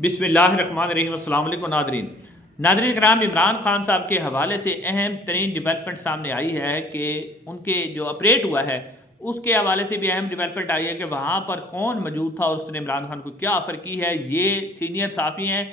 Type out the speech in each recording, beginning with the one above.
بسم اللہ الرحمن الرحیم۔ السلام علیکم ناظرین کرام، عمران خان صاحب کے حوالے سے اہم ترین ڈیولپمنٹ سامنے آئی ہے کہ ان کے جو آپریٹ ہوا ہے اس کے حوالے سے بھی اہم ڈیولپمنٹ آئی ہے کہ وہاں پر کون موجود تھا اور اس نے عمران خان کو کیا آفر کی ہے۔ یہ سینئر صحافی ہیں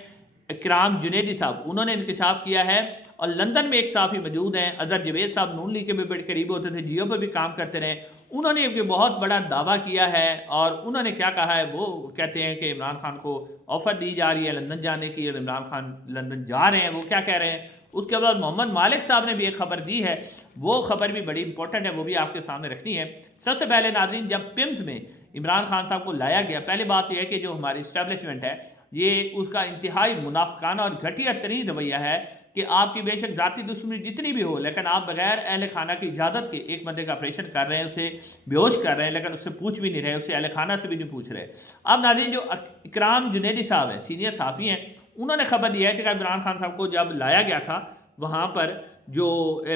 اکرام جنیدی صاحب، انہوں نے انکشاف کیا ہے۔ اور لندن میں ایک صحافی موجود ہیں اظہر جاوید صاحب، نون لیگ کے بھی بڑے قریب ہوتے تھے، جیو پر بھی کام کرتے رہے۔ انہوں نے ایک بہت بڑا دعویٰ کیا ہے اور انہوں نے کیا کہا ہے، وہ کہتے ہیں کہ عمران خان کو آفر دی جا رہی ہے لندن جانے کی اور عمران خان لندن جا رہے ہیں۔ وہ کیا کہہ رہے ہیں؟ اس کے بعد محمد مالک صاحب نے بھی ایک خبر دی ہے، وہ خبر بھی بڑی امپورٹنٹ ہے، وہ بھی آپ کے سامنے رکھنی ہے۔ سب سے پہلے ناظرین، جب پیمز میں عمران خان صاحب کو لایا گیا، پہلے بات یہ ہے کہ جو ہماری اسٹیبلشمنٹ ہے یہ اس کا انتہائی منافقانہ اور گھٹیا ترین رویہ ہے کہ آپ کی بے شک ذاتی دشمنی جتنی بھی ہو، لیکن آپ بغیر اہل خانہ کی اجازت کے ایک بندے کا آپریشن کر رہے ہیں، اسے بے ہوش کر رہے ہیں، لیکن اس سے پوچھ بھی نہیں رہے، اسے اہل خانہ سے بھی نہیں پوچھ رہے۔ اب ناظرین، جو اکرام جنیدی صاحب ہیں، سینئر صحافی ہیں، انہوں نے خبر دی ہے کہ عمران خان صاحب کو جب لایا گیا تھا وہاں پر جو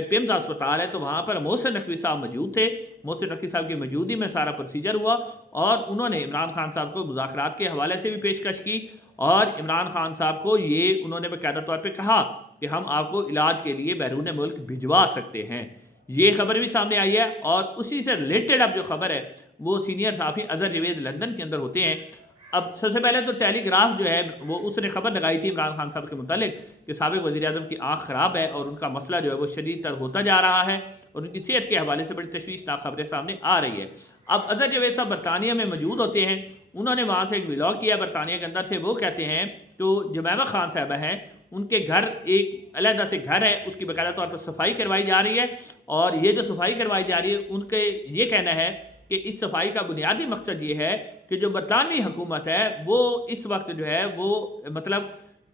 پیمز ہسپتال ہے تو وہاں پر محسن نقوی صاحب موجود تھے۔ محسن نقوی صاحب کی موجودگی میں سارا پروسیجر ہوا اور انہوں نے عمران خان صاحب کو مذاکرات کے حوالے سے بھی پیشکش کی اور عمران خان صاحب کو یہ انہوں نے باقاعدہ طور پہ کہا کہ ہم آپ کو علاج کے لیے بیرون ملک بھجوا سکتے ہیں۔ یہ خبر بھی سامنے آئی ہے اور اسی سے ریلیٹڈ اب جو خبر ہے وہ سینئر صحافی اظہر جاوید لندن کے اندر ہوتے ہیں۔ اب سب سے پہلے تو ٹیلی گراف جو ہے وہ اس نے خبر لگائی تھی عمران خان صاحب کے متعلق کہ سابق وزیر اعظم کی آنکھ خراب ہے اور ان کا مسئلہ جو ہے وہ شدید تر ہوتا جا رہا ہے اور ان کی صحت کے حوالے سے بڑی تشویشناک خبریں سامنے آ رہی ہے۔ اب اظہر جاوید صاحب برطانیہ میں موجود ہوتے ہیں، انہوں نے وہاں سے ایک ولاگ کیا برطانیہ کے اندر سے۔ وہ کہتے ہیں تو جمیمہ خان صاحبہ ہیں، ان کے گھر ایک علیحدہ سے گھر ہے، اس کی باقاعدہ طور پر صفائی کروائی جا رہی ہے اور یہ جو صفائی کروائی جا رہی ہے ان کے یہ کہنا ہے کہ اس صفائی کا بنیادی مقصد یہ ہے کہ جو برطانوی حکومت ہے وہ اس وقت جو ہے وہ مطلب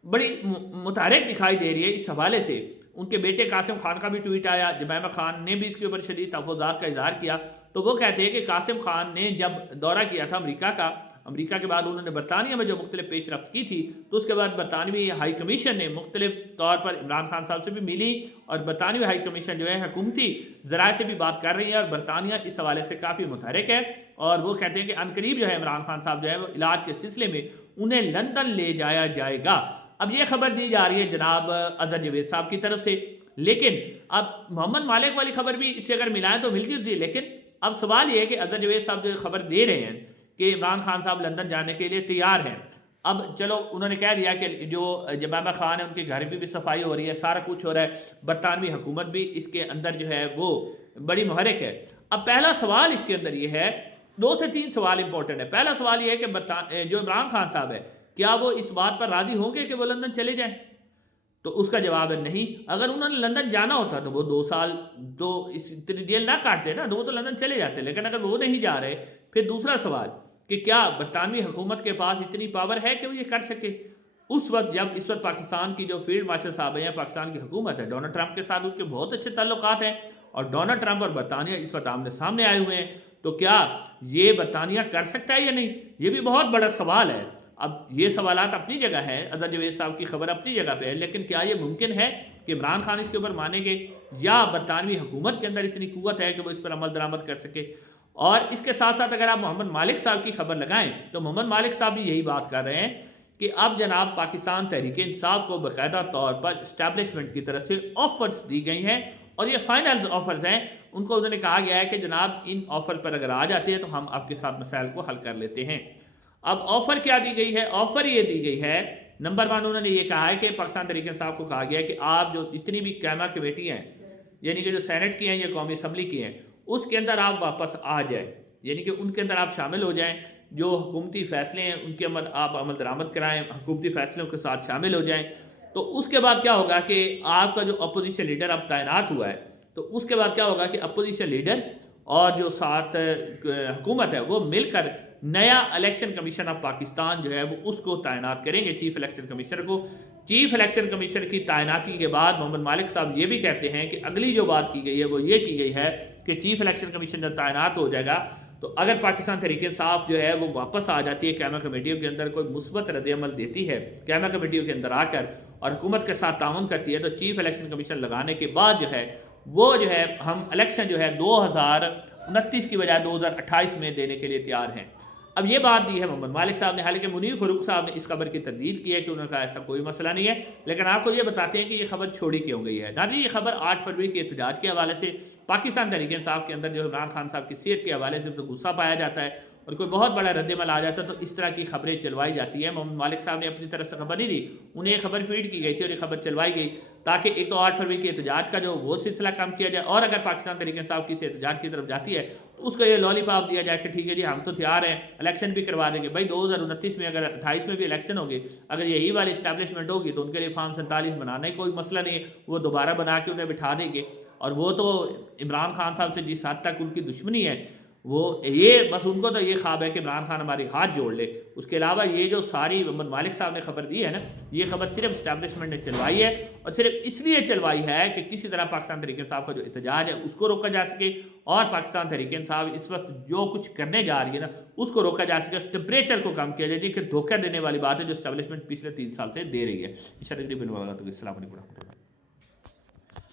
بڑی متحرک دکھائی دے رہی ہے اس حوالے سے۔ ان کے بیٹے قاسم خان کا بھی ٹویٹ آیا، جمیمہ خان نے بھی اس کے اوپر شدید تحفظات کا اظہار کیا۔ تو وہ کہتے ہیں کہ قاسم خان نے جب دورہ کیا تھا امریکہ کا، امریکہ کے بعد انہوں نے برطانیہ میں جو مختلف پیش رفت کی تھی، تو اس کے بعد برطانوی ہائی کمیشن نے مختلف طور پر عمران خان صاحب سے بھی ملی اور برطانوی ہائی کمیشن جو ہے حکومتی ذرائع سے بھی بات کر رہی ہے اور برطانیہ اس حوالے سے کافی متحرک ہے اور وہ کہتے ہیں کہ عنقریب جو ہے عمران خان صاحب جو ہے وہ علاج کے سلسلے میں انہیں لندن لے جایا جائے گا۔ اب یہ خبر دی جا رہی ہے جناب اظہر جاوید صاحب کی طرف سے، لیکن اب محمد مالک والی خبر بھی اس سے اگر ملائیں تو ملتی ہوتی ہے، لیکن اب سوال یہ ہے کہ اظہر جاوید صاحب جو خبر دے رہے ہیں کہ عمران خان صاحب لندن جانے کے لیے تیار ہیں، اب چلو انہوں نے کہہ دیا کہ جو جمیمہ خان ہے ان کے گھر بھی صفائی ہو رہی ہے، سارا کچھ ہو رہا ہے، برطانوی حکومت بھی اس کے اندر جو ہے وہ بڑی محرک ہے۔ اب پہلا سوال اس کے اندر یہ ہے، 2 سے 3 سوال امپورٹنٹ ہے۔ پہلا سوال یہ ہے کہ جو عمران خان صاحب ہے کیا وہ اس بات پر راضی ہوں گے کہ وہ لندن چلے جائیں؟ تو اس کا جواب ہے نہیں۔ اگر انہوں نے لندن جانا ہوتا تو وہ 2 سال تو اتنی دیر نہ کاٹتے نا، تو وہ تو لندن چلے جاتے، لیکن اگر وہ نہیں جا رہے، پھر دوسرا سوال کہ کیا برطانوی حکومت کے پاس اتنی پاور ہے کہ وہ یہ کر سکے؟ اس وقت جب اس وقت پاکستان کی جو فیلڈ مارشل صاحب ہیں یا پاکستان کی حکومت ہے، ڈونلڈ ٹرمپ کے ساتھ ان کے بہت اچھے تعلقات ہیں اور ڈونلڈ ٹرمپ اور برطانیہ اس وقت آمنے سامنے آئے ہوئے ہیں، تو کیا یہ برطانیہ کر سکتا ہے یا نہیں؟ یہ بھی بہت بڑا سوال ہے۔ اب یہ سوالات اپنی جگہ ہیں، اظہر جاوید صاحب کی خبر اپنی جگہ پہ ہے، لیکن کیا یہ ممکن ہے کہ عمران خان اس کے اوپر مانیں گے یا برطانوی حکومت کے اندر اتنی قوت ہے کہ وہ اس پر عمل درآمد کر سکے؟ اور اس کے ساتھ ساتھ اگر آپ محمد مالک صاحب کی خبر لگائیں تو محمد مالک صاحب بھی یہی بات کر رہے ہیں کہ اب جناب پاکستان تحریک انصاف کو باقاعدہ طور پر اسٹیبلشمنٹ کی طرف سے آفرز دی گئی ہیں اور یہ فائنل آفرز ہیں۔ ان کو انہوں نے کہا گیا ہے کہ جناب ان آفر پر اگر آ جاتے ہیں تو ہم آپ کے ساتھ مسائل کو حل کر لیتے ہیں۔ اب آفر کیا دی گئی ہے؟ آفر یہ دی گئی ہے، نمبر 1 انہوں نے یہ کہا ہے کہ پاکستان تحریک انصاف کو کہا گیا ہے کہ آپ جو جتنی بھی قائمہ کمیٹی ہیں، یعنی کہ جو سینٹ کی ہیں یا قومی اسمبلی کی ہیں، اس کے اندر آپ واپس آ جائیں، یعنی کہ ان کے اندر آپ شامل ہو جائیں، جو حکومتی فیصلے ہیں ان کے آپ عمل درآمد کرائیں، حکومتی فیصلوں کے ساتھ شامل ہو جائیں۔ تو اس کے بعد کیا ہوگا کہ آپ کا جو اپوزیشن لیڈر اب تعینات ہوا ہے، تو اس کے بعد کیا ہوگا کہ اپوزیشن لیڈر اور جو ساتھ حکومت ہے وہ مل کر نیا الیکشن کمیشن آف پاکستان جو ہے وہ اس کو تعینات کریں گے، چیف الیکشن کمیشنر کو۔ چیف الیکشن کمیشنر کی تعیناتی کے بعد محمد مالک صاحب یہ بھی کہتے ہیں کہ اگلی جو بات کی گئی ہے وہ یہ کی گئی ہے کہ چیف الیکشن کمیشن جب تعینات ہو جائے گا تو اگر پاکستان تحریک انصاف جو ہے وہ واپس آ جاتی ہے قائمہ کمیٹیوں کے اندر، کوئی مثبت رد عمل دیتی ہے قائمہ کمیٹیوں کے اندر آ کر اور حکومت کے ساتھ تعاون کرتی ہے، تو چیف الیکشن کمیشن لگانے کے بعد جو ہے وہ جو ہے ہم الیکشن جو ہے 2029 کی بجائے 2028 میں دینے کے لیے تیار ہیں۔ اب یہ بات دی ہے محمد مالک صاحب نے، حالانکہ منیر فاروق صاحب نے اس خبر کی تردید کی ہے کہ انہوں نے کہا ایسا کوئی مسئلہ نہیں ہے، لیکن آپ کو یہ بتاتے ہیں کہ یہ خبر چھوڑی کیوں گئی ہے۔ ناظرین یہ خبر 8 فروری کے احتجاج کے حوالے سے پاکستان تحریک انصاف کے اندر جو عمران خان صاحب کی صحت کے حوالے سے تو غصہ پایا جاتا ہے اور کوئی بہت بڑا رد عمل آ جاتا ہے تو اس طرح کی خبریں چلوائی جاتی ہیں۔ محمد مالک صاحب نے اپنی طرف سے خبر نہیں دی، انہیں یہ خبر فیڈ کی گئی تھی اور یہ خبر چلوائی گئی تاکہ ایک تو 8 فروری کے احتجاج کا جو وہ سلسلہ کام کیا جائے، اور اگر پاکستان تحریک انصاف کسی احتجاج کی طرف جاتی ہے تو اس کو یہ لالی پاپ دیا جائے کہ ٹھیک ہے جی ہم تو تیار ہیں، الیکشن بھی کروا دیں گے۔ بھائی 2029 میں اگر 28 میں بھی الیکشن ہوگی، اگر یہی والی اسٹیبلشمنٹ ہوگی تو ان کے لیے فارم 47 بنانا ہی کوئی مسئلہ نہیں ہے، وہ دوبارہ بنا کے انہیں بٹھا دیں گے۔ اور وہ تو عمران خان صاحب سے جس حد تک ان کی دشمنی ہے، وہ یہ بس ان کو تو یہ خواب ہے کہ عمران خان ہماری ہاتھ جوڑ لے۔ اس کے علاوہ یہ جو ساری محمد مالک صاحب نے خبر دی ہے نا، یہ خبر صرف اسٹیبلشمنٹ نے چلوائی ہے، اور صرف اس لیے چلوائی ہے کہ کسی طرح پاکستان تحریک انصاف کا جو احتجاج ہے اس کو روکا جا سکے، اور پاکستان تحریک انصاف اس وقت جو کچھ کرنے جا رہی ہے نا اس کو روکا جا سکے، ٹمپریچر کو کم کیا جائے کہ دھوکہ دینے والی بات ہے جو اسٹیبلشمنٹ پچھلے 3 سال سے دے رہی ہے۔ السلام علیکم ورحمۃ اللہ۔